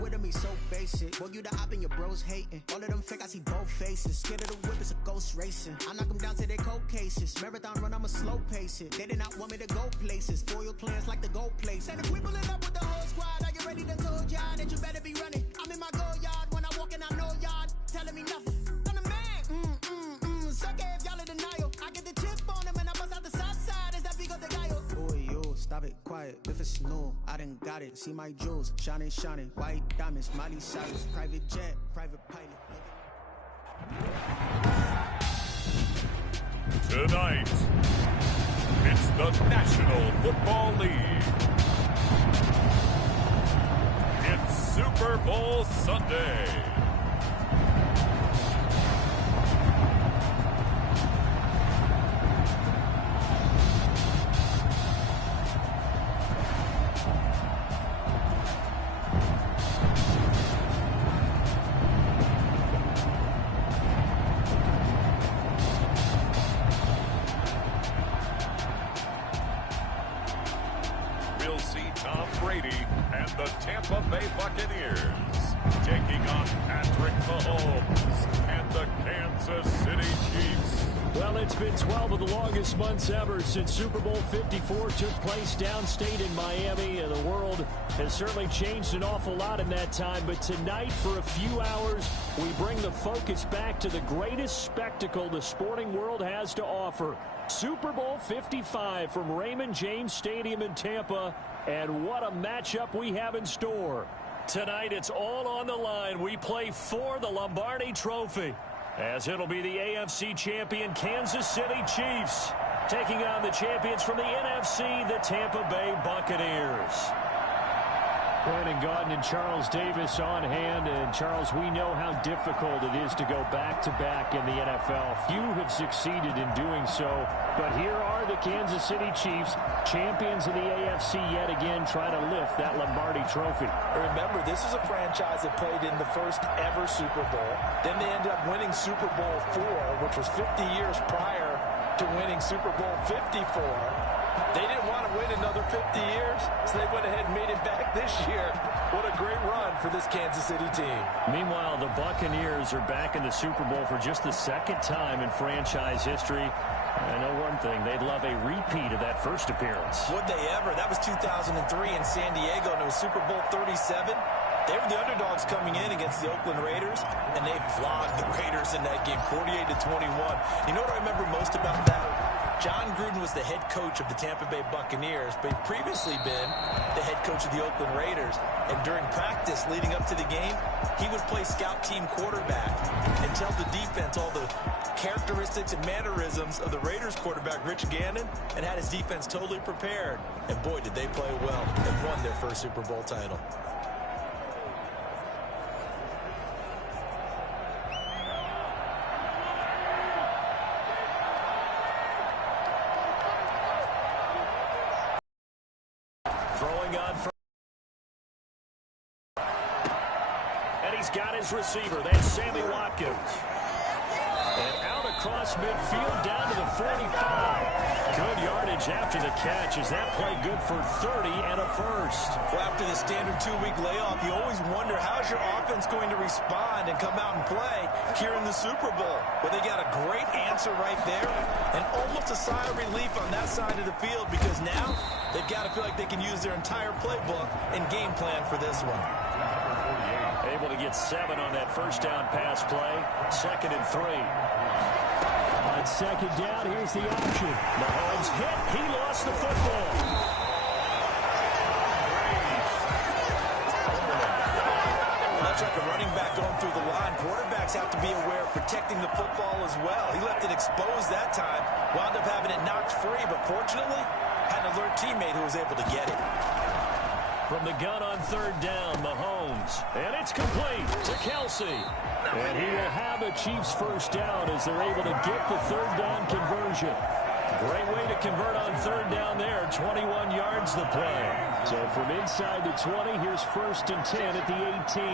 with him, he's so basic. Boy, you the op and your bros hating. All of them fake, I see both faces. Scared of the whip, it's a ghost racing. I knock them down to their cold cases. Marathon run, I'ma slow pace it. They did not want me to go places. Foil plans like the gold place. And if we pulling up with the whole squad, are you ready to told y'all that you better be running? I'm in my go yard. When I walk in, I know y'all telling me nothing. I'm the man. Suck it if y'all in denial. I get the chip on them and I bust out the south side. Is that big of the guy? Boy, yo, stop it, quiet. If it's new, I done got it. See my jewels, shining, white diamonds, Miley Cyrus, private jet, private pilot. Tonight, it's the National Football League. It's Super Bowl Sunday. We'll see Tom Brady and the Tampa Bay Buccaneers taking on Patrick Mahomes and the Kansas City Chiefs. Well, it's been 12 of the longest months ever since Super Bowl 54 took place downstate in Miami, and the world has certainly changed an awful lot in that time. But tonight, for a few hours, we bring the focus back to the greatest spectacle the sporting world has to offer. Super Bowl 55 from Raymond James Stadium in Tampa, and what a matchup we have in store. Tonight, it's all on the line. We play for the Lombardi Trophy, as it'll be the AFC champion Kansas City Chiefs taking on the champions from the NFC, the Tampa Bay Buccaneers. Brandon Gaudin and Charles Davis on hand. And Charles, we know how difficult it is to go back-to-back in the NFL. Few have succeeded in doing so. But here are the Kansas City Chiefs, champions of the AFC yet again, trying to lift that Lombardi Trophy. Remember, this is a franchise that played in the first ever Super Bowl. Then they ended up winning Super Bowl IV, which was 50 years prior to winning Super Bowl 54. They didn't want to win another 50 years, so they went ahead and made it back this year. What a great run for this Kansas City team. Meanwhile, the Buccaneers are back in the Super Bowl for just the second time in franchise history. I know one thing, they'd love a repeat of that first appearance. Would they ever? That was 2003 in San Diego, and it was Super Bowl 37. They were the underdogs coming in against the Oakland Raiders, and they flogged the Raiders in that game, 48-21. You know what I remember most about that? John Gruden was the head coach of the Tampa Bay Buccaneers, but he'd previously been the head coach of the Oakland Raiders. And during practice leading up to the game, he would play scout team quarterback and tell the defense all the characteristics and mannerisms of the Raiders quarterback, Rich Gannon, and had his defense totally prepared. And boy, did they play well and won their first Super Bowl title. Got his receiver. That's Sammy Watkins. And out across midfield down to the 45. Good yardage after the catch. Is that play good for 30 and a first? Well, after the standard 2-week layoff, you always wonder how's your offense going to respond and come out and play here in the Super Bowl. Well, they got a great answer right there and almost a sigh of relief on that side of the field because now they've got to feel like they can use their entire playbook and game plan for this one. Able to get 7 on that first down pass play. 2nd and 3. On 2nd down, here's the option. Mahomes hit. He lost the football. Much like a running back going through the line, quarterbacks have to be aware of protecting the football as well. He left it exposed that time. Wound up having it knocked free, but fortunately, had an alert teammate who was able to get it. From the gun on 3rd down, Mahomes. And it's complete to Kelsey. And he will have a Chiefs first down as they're able to get the 3rd down conversion. Great way to convert on 3rd down there. 21 yards the play. So from inside the 20, here's 1st and 10 at the 18.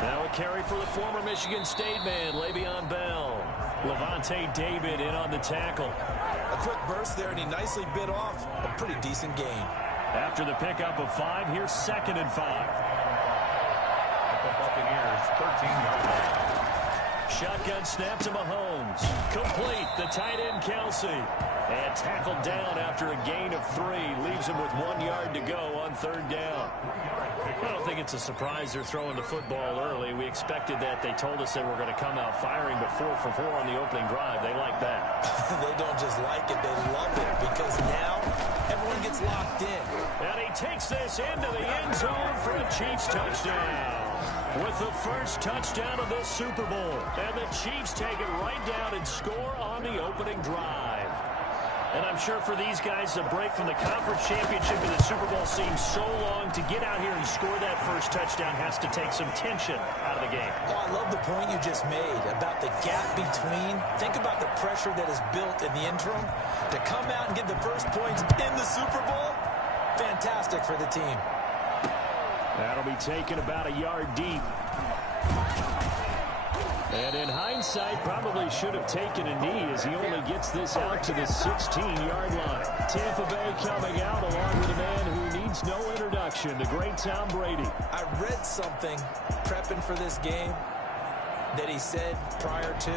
Now a carry for the former Michigan State man, Le'Veon Bell. Levante David in on the tackle. A quick burst there, and he nicely bit off a pretty decent gain. After the pickup of 5, here's 2nd and 5. The Buccaneers, 13-yard line. Shotgun snap to Mahomes. Complete. The tight end, Kelsey. And tackled down after a gain of 3. Leaves him with 1 yard to go on 3rd down. I don't think it's a surprise they're throwing the football early. We expected that. They told us they were going to come out firing, but 4 for 4 on the opening drive. They like that. They don't just like it, they love it, because now everyone gets locked in. And he takes this into the end zone for a Chiefs touchdown. With the first touchdown of this Super Bowl. And the Chiefs take it right down and score on the opening drive. And I'm sure for these guys, the break from the conference championship to the Super Bowl seems so long. To get out here and score that first touchdown has to take some tension out of the game. Oh, I love the point you just made about the gap between. Think about the pressure that is built in the interim. To come out and get the first points in the Super Bowl, fantastic for the team. That'll be taken about a yard deep. And in hindsight, probably should have taken a knee as he only gets this out to the 16-yard line. Tampa Bay coming out along with a man who needs no introduction, the great Tom Brady. I read something prepping for this game that he said prior to,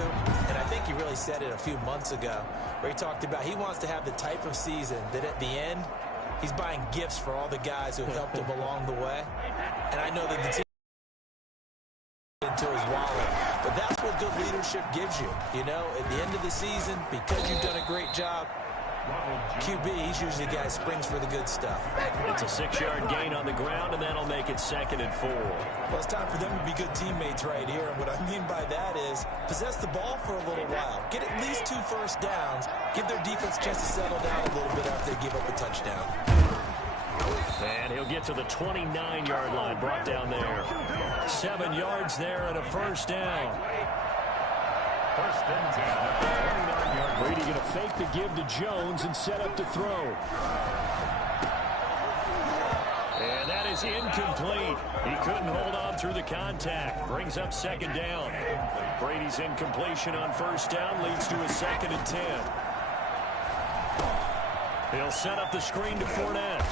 and I think he really said it a few months ago, where he talked about he wants to have the type of season that at the end, he's buying gifts for all the guys who helped him along the way. And I know that the team into his wallet. But that's what good leadership gives you. You know, at the end of the season, because you've done a great job, QB, he's usually the guy who springs for the good stuff. It's a 6-yard gain on the ground, and that'll make it 2nd and 4. Well, it's time for them to be good teammates right here. And what I mean by that is possess the ball for a little while. Get at least 2 first downs. Give their defense a chance to settle down a little bit after they give up a touchdown. And he'll get to the 29-yard line, brought down there. 7 yards there and a first down. First and 10 at the 29-yard line. Brady going to fake the give to Jones and set up to throw. And that is incomplete. He couldn't hold on through the contact. Brings up 2nd down. Brady's incompletion on first down leads to a 2nd and 10. He'll set up the screen to Fournette.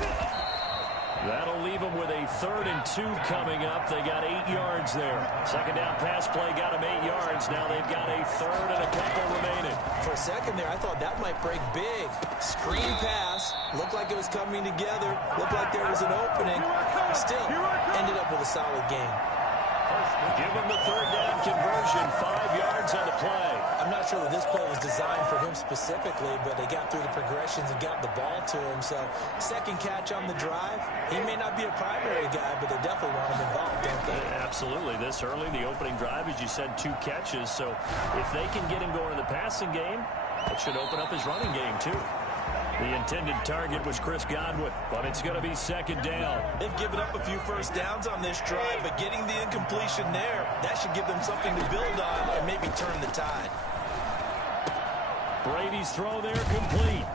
That'll leave them with a 3rd and 2 coming up. They got 8 yards there. 2nd down pass play got them 8 yards. Now they've got a 3rd and a couple remaining. For a second there, I thought that might break big. Screen pass. Looked like it was coming together. Looked like there was an opening. Still ended up with a solid game. Give him the 3rd down conversion. 5 yards on the play. I'm not sure that this play was designed for him specifically, but they got through the progressions and got the ball to him. So, 2nd catch on the drive. He may not be a primary guy, but they definitely want him involved, don't they? Absolutely. This early, the opening drive, as you said, 2 catches. So, if they can get him going in the passing game, it should open up his running game, too. The intended target was Chris Godwin, but it's going to be 2nd down. They've given up a few first downs on this drive, but getting the incompletion there, that should give them something to build on and maybe turn the tide. Brady's throw there complete.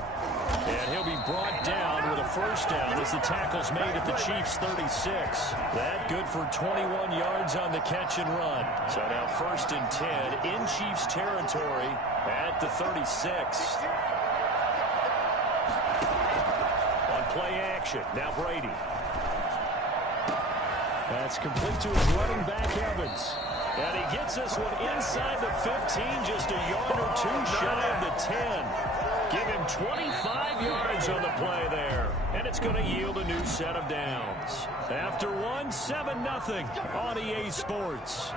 And he'll be brought down with a first down as the tackle's made at the Chiefs' 36. That good for 21 yards on the catch and run. So now 1st and 10 in Chiefs territory at the 36. On play action, now Brady. That's complete to his running back, Evans. And he gets this one inside the 15, just a yard or 2 shy of the 10. Give him 25 yards on the play there. And it's going to yield a new set of downs. After one, 7-0 on EA Sports.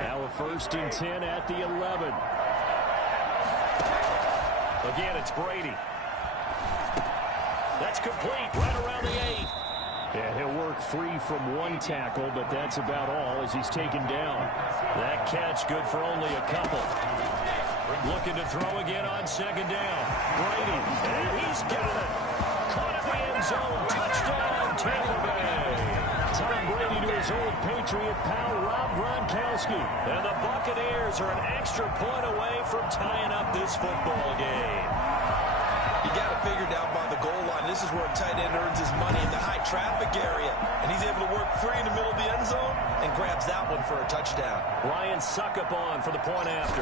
Now a 1st and 10 at the 11. Again, it's Brady. That's complete right around the 8. Yeah, he'll work free from 1 tackle, but that's about all as he's taken down. That catch good for only a couple. Looking to throw again on 2nd down. Brady, and he's got it. Caught in the end zone. Touchdown, Tampa Bay. Tom Brady to his old Patriot pal, Rob Gronkowski. And the Buccaneers are an extra point away from tying up this football game. You got it figured out by the goal line. This is where a tight end earns his money in the high traffic area. And he's able to work free in the middle of the end zone and grabs that one for a touchdown. Ryan Suckup on for the point after.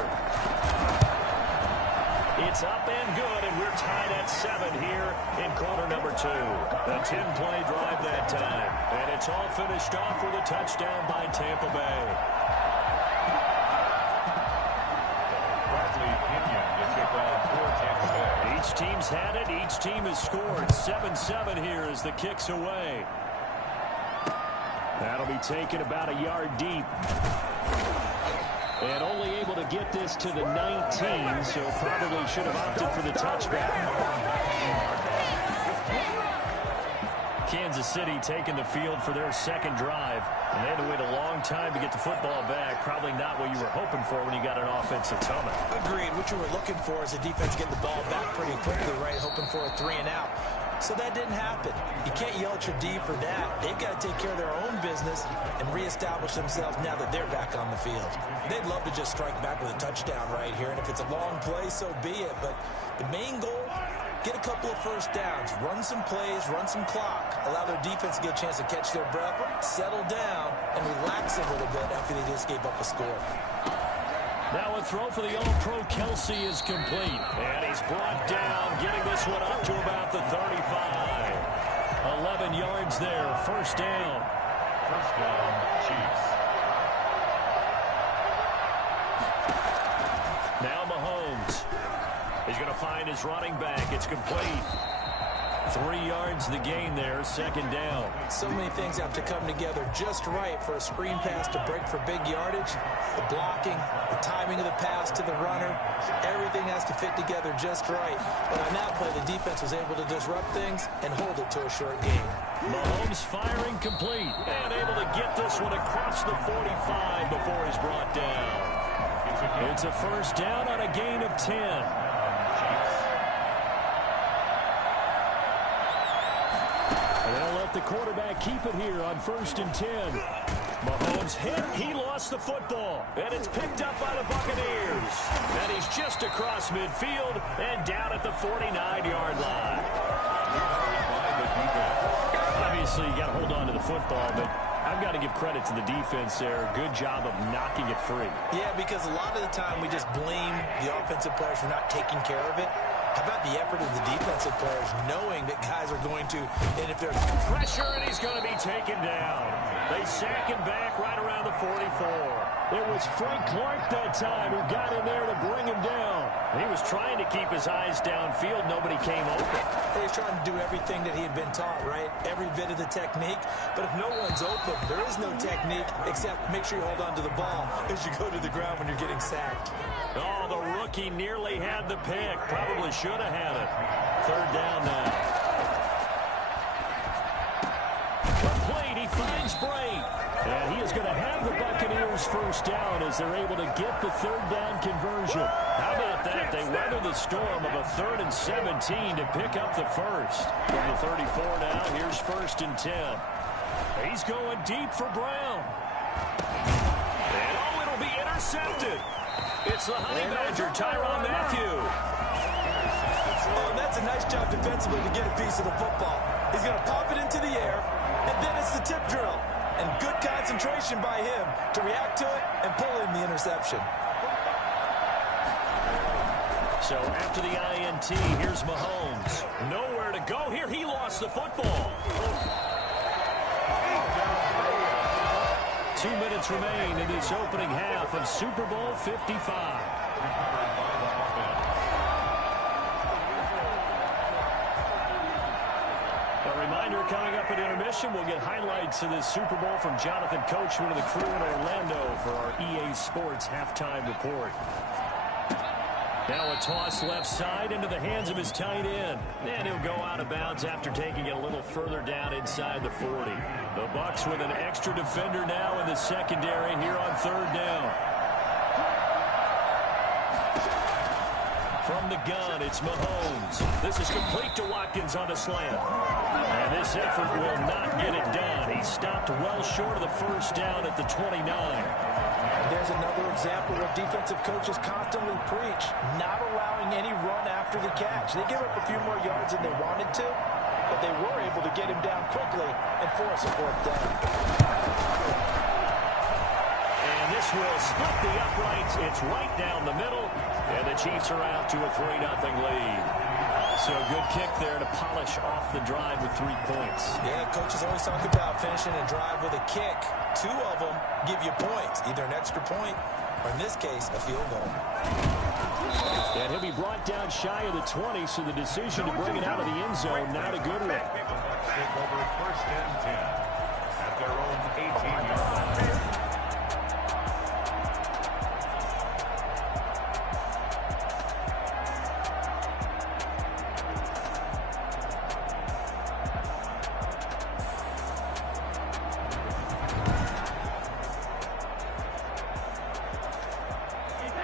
It's up and good, and we're tied at 7 here in quarter number 2. A 10-play drive that time, and it's all finished off with a touchdown by Tampa Bay. Each team's had it. Each team has scored. 7-7 here as the kick's away. That'll be taken about a yard deep. And only able to get this to the 19, so probably should have opted for the touchback. Kansas City taking the field for their second drive. And they had to wait a long time to get the football back. Probably not what you were hoping for when you got an offensive tunnel. Agreed. What you were looking for is the defense getting the ball back pretty quickly, right? Hoping for a 3-and-out. So that didn't happen. You can't yell at your D for that. They've got to take care of their own business and reestablish themselves now that they're back on the field. They'd love to just strike back with a touchdown right here, and if it's a long play, so be it. But the main goal, get a couple of first downs, run some plays, run some clock, allow their defense to get a chance to catch their breath, settle down, and relax a little bit after they just gave up a score. Now a throw for the All-Pro Kelsey is complete. And he's brought down, getting this one up to about the 35. 11 yards there, first down. First down, Chiefs. Now Mahomes. He's going to find his running back. It's complete. 3 yards the gain there, second down. So many things have to come together just right for a screen pass to break for big yardage. The blocking, the timing of the pass to the runner, everything has to fit together just right. But on that play, the defense was able to disrupt things and hold it to a short game. Mahomes firing complete and able to get this one across the 45 before he's brought down. It's a first down on a gain of 10. They'll let the quarterback keep it here on 1st and 10. Mahomes hit. He lost the football. And it's picked up by the Buccaneers. And he's just across midfield and down at the 49-yard line. Obviously, you got to hold on to the football, but I've got to give credit to the defense there. Good job of knocking it free. Yeah, because a lot of the time we just blame the offensive players for not taking care of it. How about the effort of the defensive players knowing that guys are going to, and if there's pressure, and he's going to be taken down. They sack him back right around the 44. It was Frank Clark that time who got in there to bring him down. He was trying to keep his eyes downfield. Nobody came open. He's trying to do everything that he had been taught, right? Every bit of the technique. But if no one's open, there is no technique except make sure you hold on to the ball as you go to the ground when you're getting sacked. Oh, the rookie nearly had the pick. Probably should have had it. Third down now. Complete. He finds Bray. And he is going to have the Buccaneers first down as they're able to get the third down conversion. How about that? They weather the storm of a 3rd and 17 to pick up the first. From the 34 now, here's 1st and 10. He's going deep for Brown. And oh, it'll be intercepted. It's the Honey Badger, Tyrann Mathieu. Oh, and that's a nice job defensively to get a piece of the football. He's going to pop it into the air, and then it's the tip drill. And good concentration by him to react to it and pull in the interception. So after the INT, here's Mahomes. Nowhere to go here. He lost the football. 2 minutes remain in this opening half of Super Bowl 55. A reminder coming up at intermission, we'll get highlights of this Super Bowl from Jonathan Coachman and the crew in Orlando for our EA Sports halftime report. Now a toss left side into the hands of his tight end. And he'll go out of bounds after taking it a little further down inside the 40. The Bucs with an extra defender now in the secondary here on 3rd down. From the gun, it's Mahomes. This is complete to Watkins on the slant. And this effort will not get it done. He stopped well short of the first down at the 29. There's another example where defensive coaches constantly preach, not allowing any run after the catch. They give up a few more yards than they wanted to, but they were able to get him down quickly and force a 4th down. this will split the uprights. It's right down the middle, and the Chiefs are out to a 3-0 lead. So a good kick there to polish off the drive with 3 points. Yeah, coaches always talk about finishing a drive with a kick. 2 of them give you points, either an extra point or, in this case, a field goal. And he'll be brought down shy of the 20, so the decision to bring it out of the end zone, not a good one. Take over 1st and 10 at their own 18-yard line.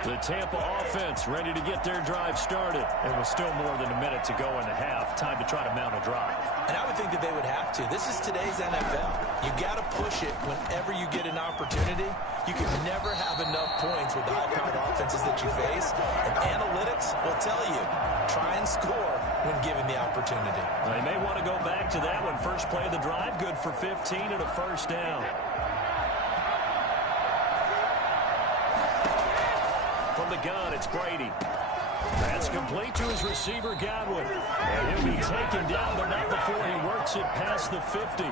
The Tampa offense ready to get their drive started. And with still more than a minute to go in the half, time to try to mount a drive. And I would think that they would have to. This is today's NFL. You got to push it whenever you get an opportunity. You can never have enough points with the high-powered offenses that you face. And analytics will tell you, try and score when given the opportunity. They may want to go back to that one. First play of the drive, good for 15 and a first down. From the gun, it's Brady. That's complete to his receiver, Godwin. And he'll be taken down, but not before he works it past the 50.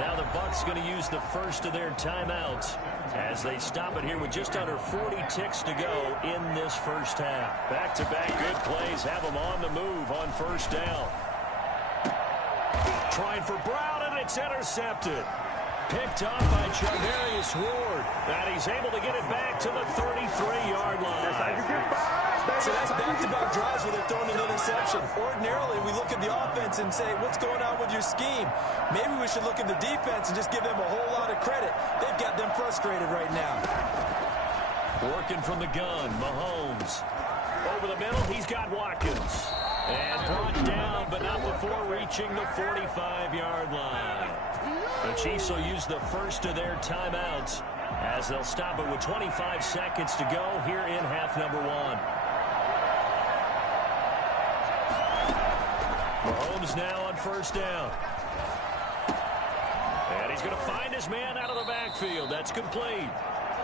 Now the Bucs going to use the first of their timeouts as they stop it here with just under 40 ticks to go in this first half. Back-to-back good plays have them on the move on first down. Trying for Brown, and it's intercepted. Picked off by Charvarius Ward. And he's able to get it back to the 33-yard line. So that's back-to-back drives where they're throwing an interception. Ordinarily, we look at the offense and say, what's going on with your scheme? Maybe we should look at the defense and just give them a whole lot of credit. They've got them frustrated right now. Working from the gun, Mahomes. Over the middle, he's got Watkins. And brought down, but not before reaching the 45-yard line. The Chiefs will use the first of their timeouts as they'll stop it with 25 seconds to go here in half number 1. Mahomes now on first down. And he's going to find his man out of the backfield. That's complete.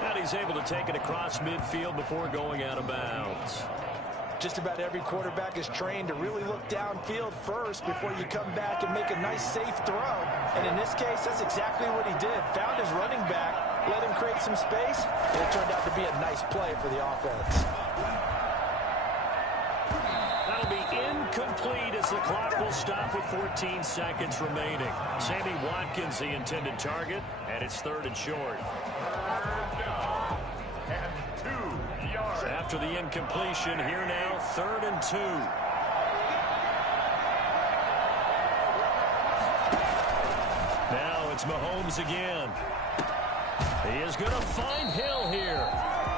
And he's able to take it across midfield before going out of bounds. Just about every quarterback is trained to really look downfield first before you come back and make a nice, safe throw. And in this case, that's exactly what he did. Found his running back, let him create some space, and it turned out to be a nice play for the offense. That'll be incomplete as the clock will stop with 14 seconds remaining. Sammy Watkins, the intended target, and it's 3rd and short. After the incompletion, here now, 3rd and 2. Now it's Mahomes again. He is going to find Hill here.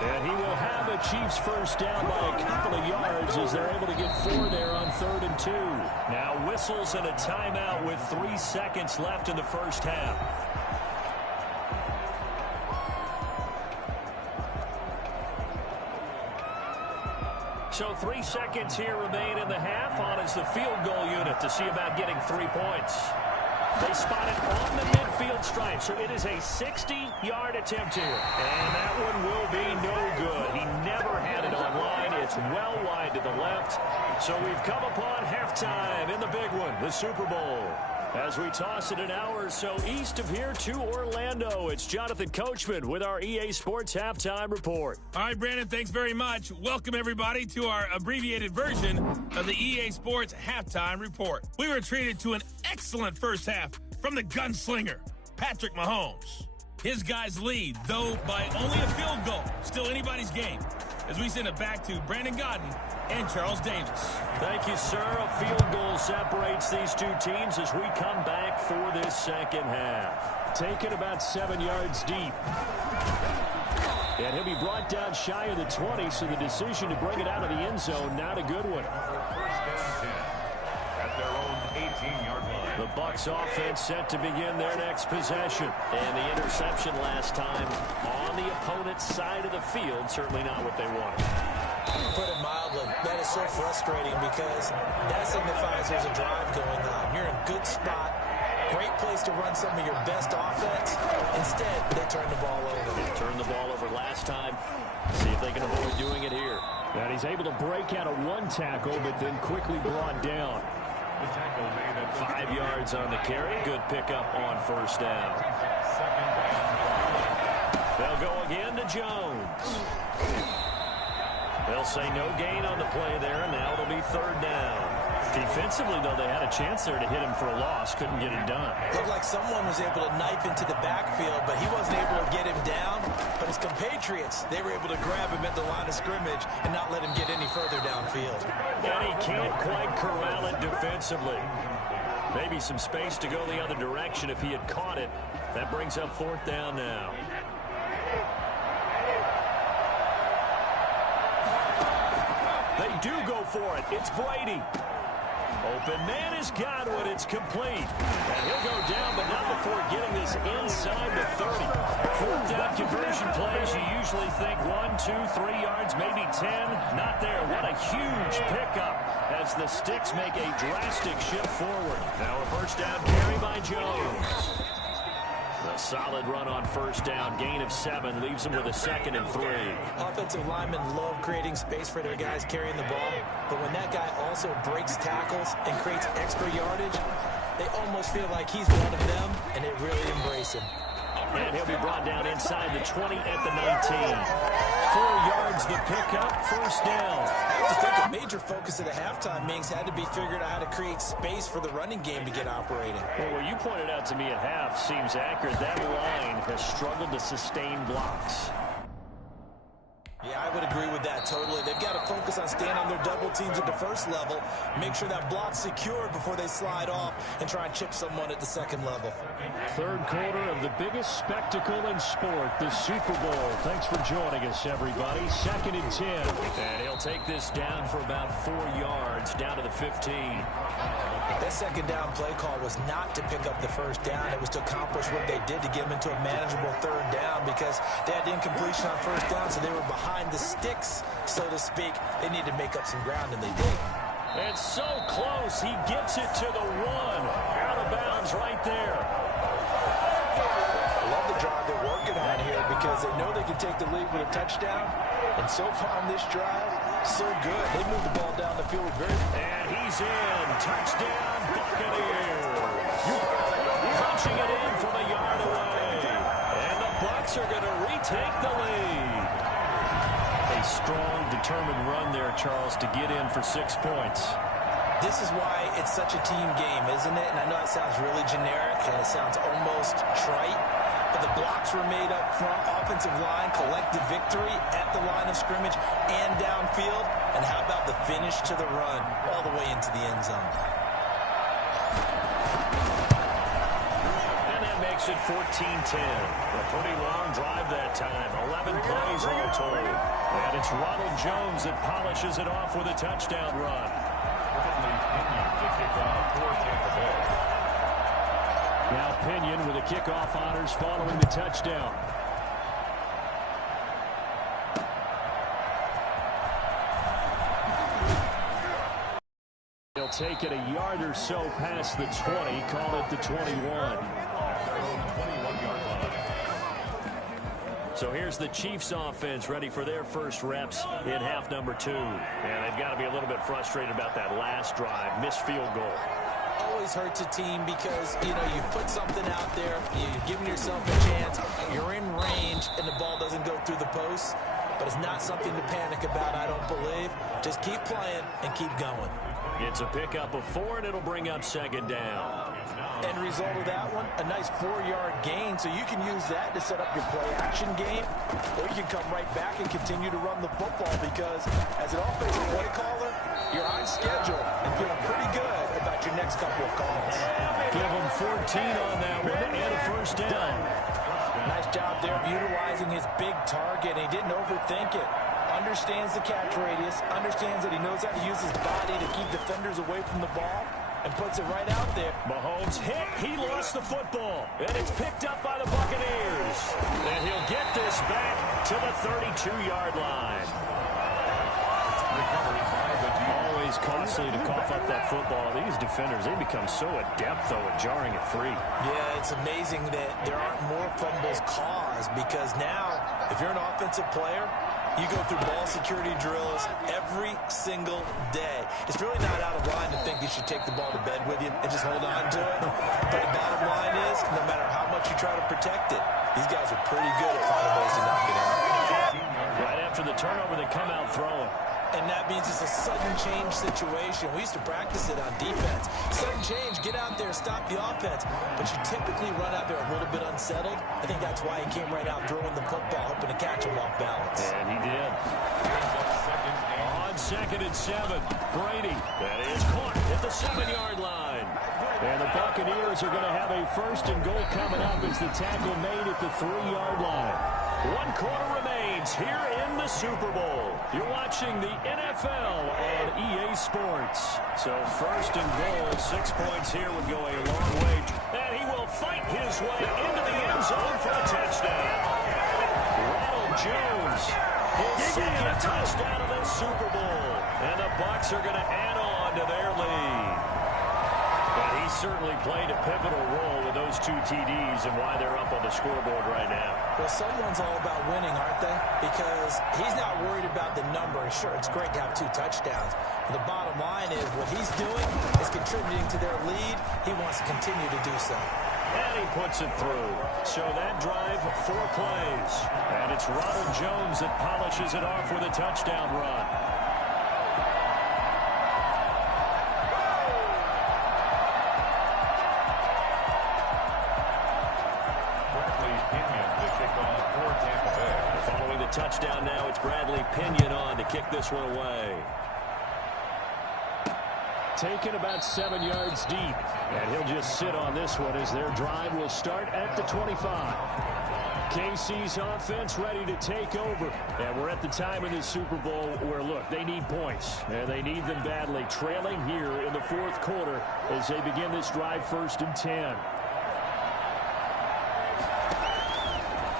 And he will have a Chiefs first down by a couple of yards as they're able to get 4 there on 3rd and 2. Now whistles and a timeout with 3 seconds left in the first half. So 3 seconds here remain in the half. On is the field goal unit to see about getting 3 points. They spot it on the midfield stripe, so it is a 60-yard attempt here. And that one will be no good. He never had it on line. It's well wide to the left. So we've come upon halftime in the big one, the Super Bowl. As we toss it an hour or so east of here to Orlando, it's Jonathan Coachman with our EA Sports Halftime Report. All right, Brandon, thanks very much. Welcome, everybody, to our abbreviated version of the EA Sports Halftime Report. We were treated to an excellent first half from the gunslinger, Patrick Mahomes. His guys lead, though by only a field goal. Still anybody's game. As we send it back to Brandon Godden and Charles Davis. Thank you, sir. A field goal separates these two teams as we come back for this second half. Taken about 7 yards deep. And he'll be brought down shy of the 20, so the decision to bring it out of the end zone, not a good one. First and 10 at their own 18-yard line. The Bucs offense set to begin their next possession. And the interception last time on the opponent's side of the field, certainly not what they wanted. Put it mildly, that is so frustrating because that signifies there's a drive going on. You're in a good spot, great place to run some of your best offense. Instead, they turn the ball over. Turned the ball over last time. See if they can avoid doing it here. And he's able to break out of one tackle, but then quickly brought down. 5 yards on the carry. Good pickup on first down. They'll go again to Jones. They'll say no gain on the play there, and now it'll be third down. Defensively, though, they had a chance there to hit him for a loss. Couldn't get it done. Looked like someone was able to knife into the backfield, but he wasn't able to get him down. But his compatriots, they were able to grab him at the line of scrimmage and not let him get any further downfield. And he can't quite corral it defensively. Maybe some space to go the other direction if he had caught it. That brings up fourth down now. They do go for it. It's Brady. Open man is Godwin. It's complete. And he'll go down, but not before getting this inside the 30. Fourth down conversion plays, you usually think 1, 2, 3 yards, maybe 10. Not there. What a huge pickup as the Sticks make a drastic shift forward. Now a first down carry by Jones. A solid run on first down. Gain of 7 leaves them with a 2nd and 3. Offensive linemen love creating space for their guys carrying the ball, but when that guy also breaks tackles and creates extra yardage, they almost feel like he's one of them, and they really embrace him. And he'll be brought down inside the 20 at the 19. 4 yards the pickup, first down. I just think a major focus of the halftime meetings had to be figuring out how to create space for the running game to get operating. Well, what you pointed out to me at half seems accurate. That line has struggled to sustain blocks. Yeah, I would agree with that totally. They've got to focus on staying on their double teams at the first level, make sure that block's secured before they slide off and try and chip someone at the second level. Third quarter of the biggest spectacle in sport, the Super Bowl. Thanks for joining us, everybody. 2nd and 10. And he'll take this down for about 4 yards, down to the 15. That second down play call was not to pick up the first down. It was to accomplish what they did to get them into a manageable third down because they had incompletion on first down, so they were behind the sticks, so to speak. They needed to make up some ground, and they did. And so close. He gets it to the 1. Out of bounds right there. I love the drive they're working on here because they know they can take the lead with a touchdown. And so far on this drive, so good. They moved the ball down the field very... And he's in. Touchdown, Buccaneers. Punching it in from a yard away. And the Bucs are going to retake the lead. A strong, determined run there, Charles, to get in for 6 points. This is why it's such a team game, isn't it? And I know it sounds really generic and it sounds almost trite, but the blocks were made up front. Offensive line, collective victory at the line of scrimmage and downfield. And how about the finish to the run all the way into the end zone? And that makes it 14-10. A pretty long drive that time. 11 plays all told. And it's Ronald Jones that polishes it off with a touchdown run. Now Pinion with the kickoff honors following the touchdown. He'll take it a yard or so past the 20, call it the 21. So here's the Chiefs offense ready for their first reps in half number 2. And they've got to be a little bit frustrated about that last drive, missed field goal. Always hurts a team because, you know, you put something out there, you're giving yourself a chance, you're in range, and the ball doesn't go through the post. But it's not something to panic about, I don't believe. Just keep playing and keep going. It's a pickup of 4, and it'll bring up second down. End result of that one, a nice 4-yard gain, so you can use that to set up your play-action game, or you can come right back and continue to run the football because as an offensive play caller, you're on schedule and feeling pretty good about your next couple of calls. Give him 14 on that one and a first down. Nice job there of utilizing his big target. He didn't overthink it. Understands the catch radius, understands that he knows how to use his body to keep defenders away from the ball, and puts it right out there. Mahomes hit. He lost the football. And it's picked up by the Buccaneers. And he'll get this back to the 32-yard line. Always costly to cough up that football. These defenders, they become so adept, though, at jarring it free. Yeah, it's amazing that there aren't more fumbles those cause, because now, if you're an offensive player, you go through ball security drills every single day. It's really not out of line to think you should take the ball to bed with you and just hold on to it. But the bottom line is, no matter how much you try to protect it, these guys are pretty good at finding ways to knock it out. Right after the turnover, they come out throwing. And that means it's a sudden change situation. We used to practice it on defense. Sudden change, get out there, stop the offense. But you typically run out there a little bit unsettled. I think that's why he came right out throwing the football, hoping to catch him off balance. And he did. On 2nd and 7, Brady. That is caught at the 7-yard line. And the Buccaneers are going to have a 1st and goal coming up as the tackle made at the 3-yard line. 1 quarter remains here in the Super Bowl. You're watching the NFL on EA Sports. So 1st and goal, 6 points here would go a long way. And he will fight his way into the end zone for a touchdown. Ronald Jones, his 2nd touchdown of the Super Bowl. And the Bucs are going to add on to their lead. But he certainly played a pivotal role with those 2 TDs and why they're up on the scoreboard right now. Well, someone's all about winning, aren't they? Because he's not worried about the number. Sure, it's great to have 2 touchdowns. But the bottom line is what he's doing is contributing to their lead. He wants to continue to do so. And he puts it through. So that drive, 4 plays. And it's Ronald Jones that polishes it off with a touchdown run. Following the touchdown now, it's Bradley Pinion on to kick this one away. Taken about 7 yards deep. And he'll just sit on this one as their drive will start at the 25. KC's offense ready to take over. And we're at the time in the Super Bowl where, look, they need points. And they need them badly. Trailing here in the 4th quarter as they begin this drive 1st and 10.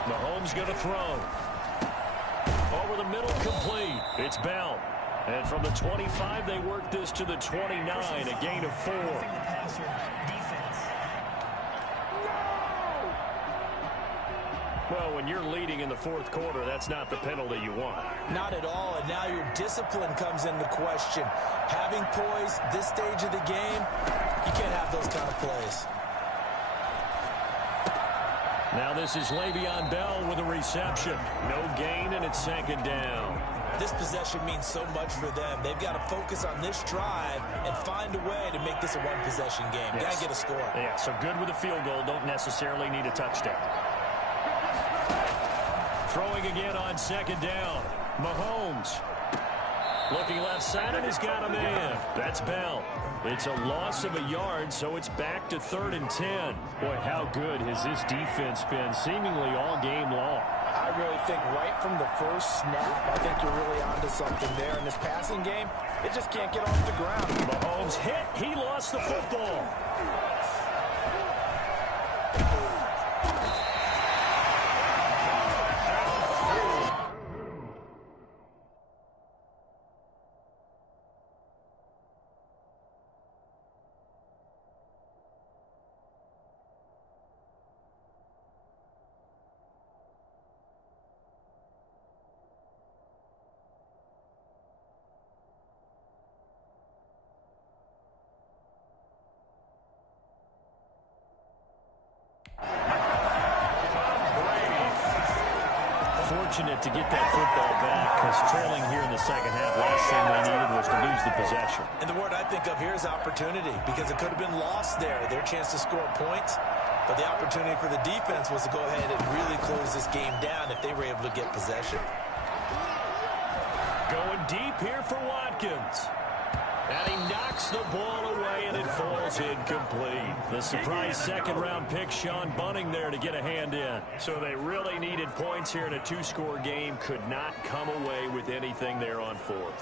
Mahomes going to throw. Over the middle, complete. It's Bell. And from the 25, they work this to the 29, a gain of 4. Well, when you're leading in the 4th quarter, that's not the penalty you want. Not at all, and now your discipline comes into question. Having poise this stage of the game, you can't have those kind of plays. Now this is Le'Veon Bell with a reception. No gain, and it's 2nd down. This possession means so much for them. They've got to focus on this drive and find a way to make this a one-possession game. Yes. Got to get a score. Yeah, so good with a field goal. Don't necessarily need a touchdown. Throwing again on 2nd down. Mahomes. Looking left side, and he's got a man. That's Bell. It's a loss of a yard, so it's back to 3rd and 10. Boy, how good has this defense been seemingly all game long? I really think right from the first snap, I think you're really onto something there. In this passing game, it just can't get off the ground. Mahomes hit. He lost the football. Fortunate to get that football back because trailing here in the 2nd half, last thing they needed was to lose the possession. And the word I think of here is opportunity, because it could have been lost there, their chance to score points. But the opportunity for the defense was to go ahead and really close this game down if they were able to get possession. Going deep here for Watkins. And he knocks the ball away, and it falls incomplete. The surprise 2nd-round pick, Sean Bunting, there to get a hand in. So they really needed points here in a 2-score game. Could not come away with anything there on 4th.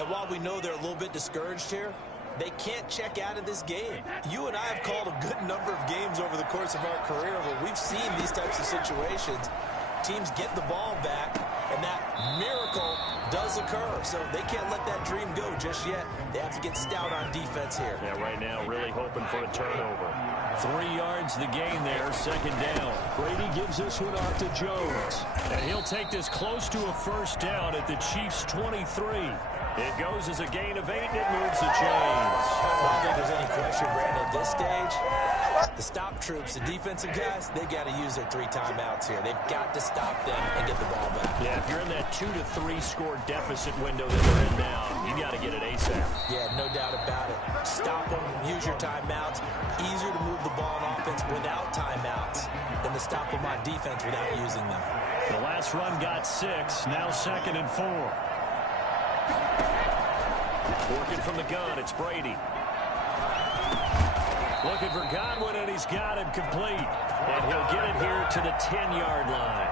And while we know they're a little bit discouraged here, they can't check out of this game. You and I have called a good number of games over the course of our career where we've seen these types of situations. Teams get the ball back, and that miracle does occur. So they can't let that dream go just yet. They have to get stout on defense here. Yeah, right now really hoping for a turnover. 3 yards the gain there, second down. Brady gives this one off to Jones. And he'll take this close to a first down at the Chiefs' 23. It goes as a gain of 8, and it moves the chains. I don't think there's any question, Brandon, at this stage. The stop troops, the defensive guys, they got to use their 3 timeouts here. They've got to stop them and get the ball back. Yeah, if you're in that 2 to 3 score deficit window that they're in now, you got to get it ASAP. Yeah, no doubt about it. Stop them, use your timeouts. Easier to move the ball on offense without timeouts than to stop them on defense without using them. The last run got 6, now 2nd and 4. Working from the gun, it's Brady. Looking for Godwin, and he's got him complete. And he'll get it here to the 10-yard line.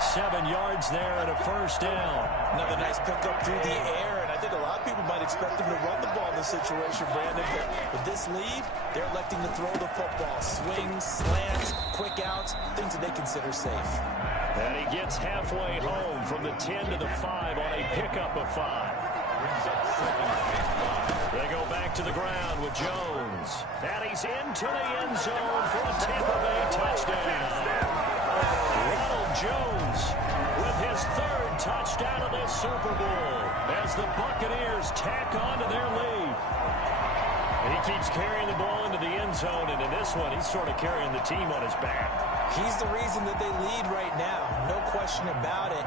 7 yards there and a first down. Another nice pickup through the air, and I think a lot of people might expect him to run the ball in this situation, Brandon. But with this lead, they're electing to throw the football. Swings, slants, quick outs, things that they consider safe. And he gets halfway home from the 10 to the 5 on a pickup of 5. They go back to the ground with Jones. And he's into the end zone for a Tampa Bay touchdown. Ronald Jones with his 3rd touchdown of the Super Bowl as the Buccaneers tack on to their lead. And he keeps carrying the ball into the end zone, and in this one, he's sort of carrying the team on his back. He's the reason that they lead right now, no question about it.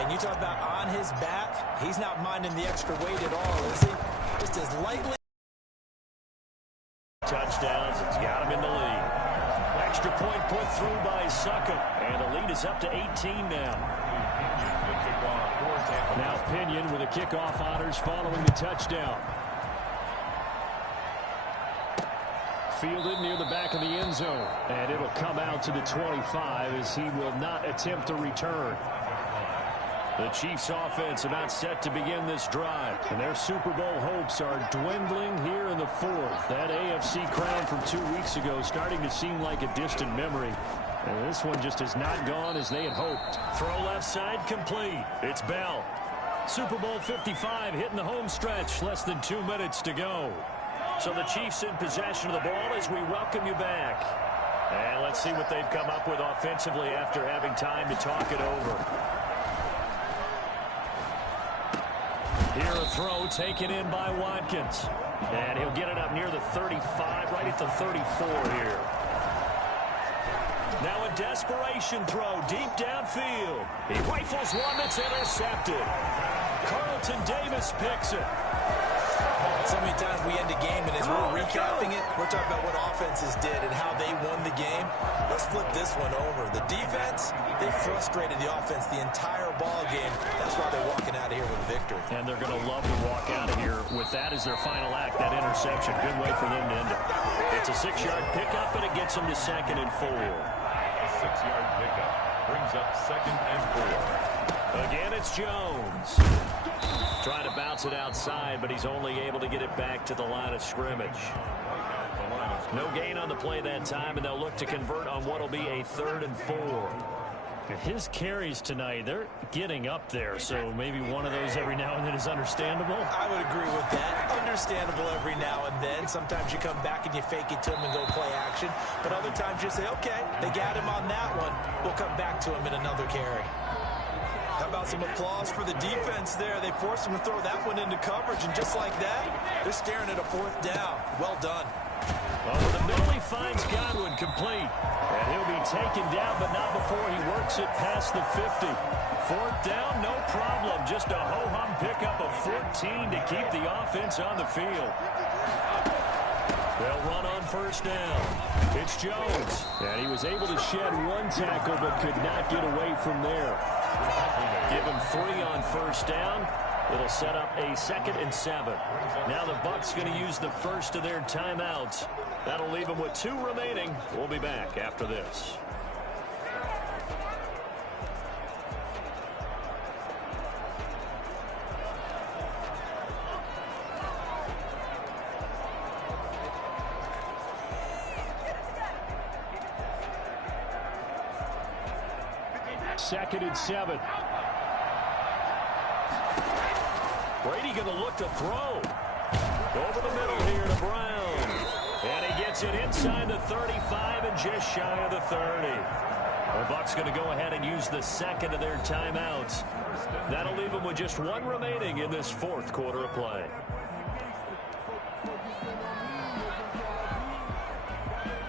And you talk about on his back, he's not minding the extra weight at all, is he? Just as lightly. Touchdowns, it's got him in the lead. Extra point put through by Succop, and the lead is up to 18 now. Now Pinion with the kickoff honors following the touchdown. Fielded near the back of the end zone, and it'll come out to the 25 as he will not attempt to return. The Chiefs offense about set to begin this drive, and their Super Bowl hopes are dwindling here in the 4th. That AFC crown from 2 weeks ago starting to seem like a distant memory. And this one just has not gone as they had hoped. Throw left side complete. It's Bell. Super Bowl 55 hitting the home stretch. Less than 2 minutes to go. So the Chiefs in possession of the ball as we welcome you back. And let's see what they've come up with offensively after having time to talk it over. Here a throw taken in by Watkins. And he'll get it up near the 35, right at the 34 here. Now a desperation throw deep downfield. He rifles one that's intercepted. Carlton Davis picks it. So many times we end a game, and as we're recapping it, we're talking about what offenses did and how they won the game. Let's flip this one over. The defense, they frustrated the offense the entire ball game. That's why they're walking out of here with a victory. And they're going to love to walk out of here with that as their final act, that interception. Good way for them to end it. It's a 6-yard pickup, and it gets them to 2nd and 4. A 6-yard pickup brings up 2nd and 4. Again, it's Jones. Trying to bounce it outside, but he's only able to get it back to the line of scrimmage. No gain on the play that time, and they'll look to convert on what will be a 3rd and 4. His carries tonight, they're getting up there, so maybe one of those every now and then is understandable. I would agree with that. Understandable every now and then. Sometimes you come back and you fake it to him and go play action, but other times you say, okay, they got him on that one. We'll come back to him in another carry. How about some applause for the defense there? They forced him to throw that one into coverage, and just like that, they're staring at a 4th down. Well done. Over the middle, he finds Godwin complete. And he'll be taken down, but not before he works it past the 50. 4th down, no problem. Just a ho-hum pickup of 14 to keep the offense on the field. They'll run on 1st down. It's Jones. And he was able to shed 1 tackle, but could not get away from there. Give him 3 on 1st down. It'll set up a 2nd and 7. Now the Bucs going to use the first of their timeouts. That'll leave them with 2 remaining. We'll be back after this. Second and 7. Brady going to look to throw. Over the middle here to Brown. And he gets gets it inside the 35 and just shy of the 30. The Bucs going to go ahead and use the second of their timeouts. That'll leave them with just one remaining in this fourth quarter of play.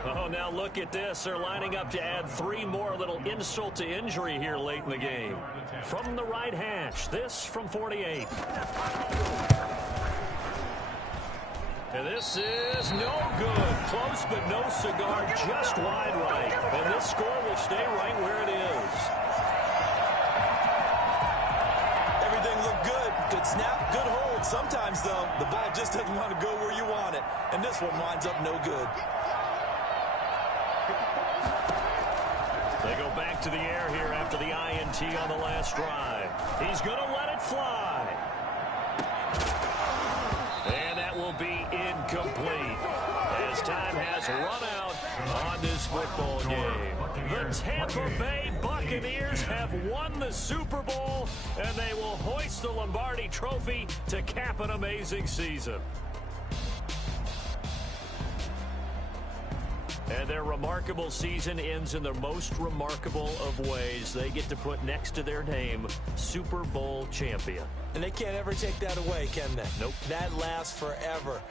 Oh, now look at this. They're lining up to add 3 more. A little insult to injury here late in the game. From the right hash, this from 48. And this is no good. Close, but no cigar. Just wide right. And this score will stay right where it is. Everything looked good. Good snap, good hold. Sometimes, though, the ball just doesn't want to go where you want it. And this one winds up no good. They go back to the air here after the INT on the last drive. He's going to let it fly. And that will be incomplete as time has run out on this football game. The Tampa Bay Buccaneers have won the Super Bowl, and they will hoist the Lombardi Trophy to cap an amazing season. And their remarkable season ends in the most remarkable of ways. They get to put next to their name, Super Bowl champion. And they can't ever take that away, can they? Nope. That lasts forever.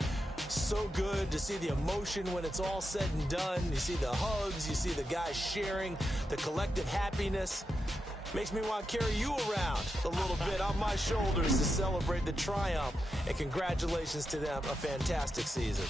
So good to see the emotion when it's all said and done. You see the hugs, you see the guys sharing, the collective happiness. Makes me want to carry you around a little bit on my shoulders to celebrate the triumph. And congratulations to them, a fantastic season.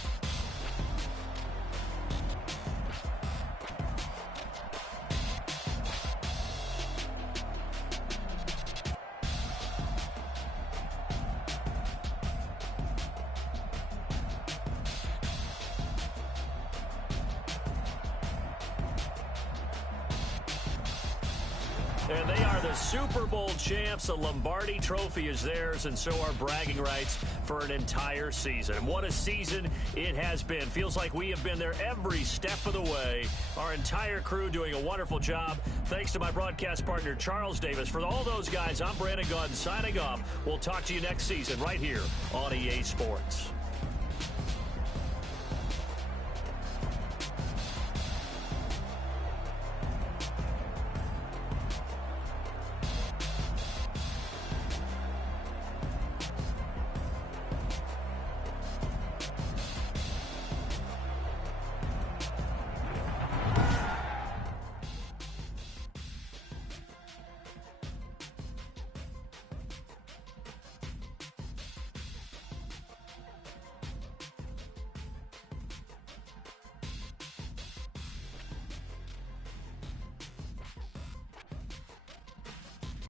And they are the Super Bowl champs. The Lombardi Trophy is theirs, and so are bragging rights for an entire season. What a season it has been. Feels like we have been there every step of the way. Our entire crew doing a wonderful job. Thanks to my broadcast partner, Charles Davis. For all those guys, I'm Brandon Gaudin signing off. We'll talk to you next season right here on EA Sports.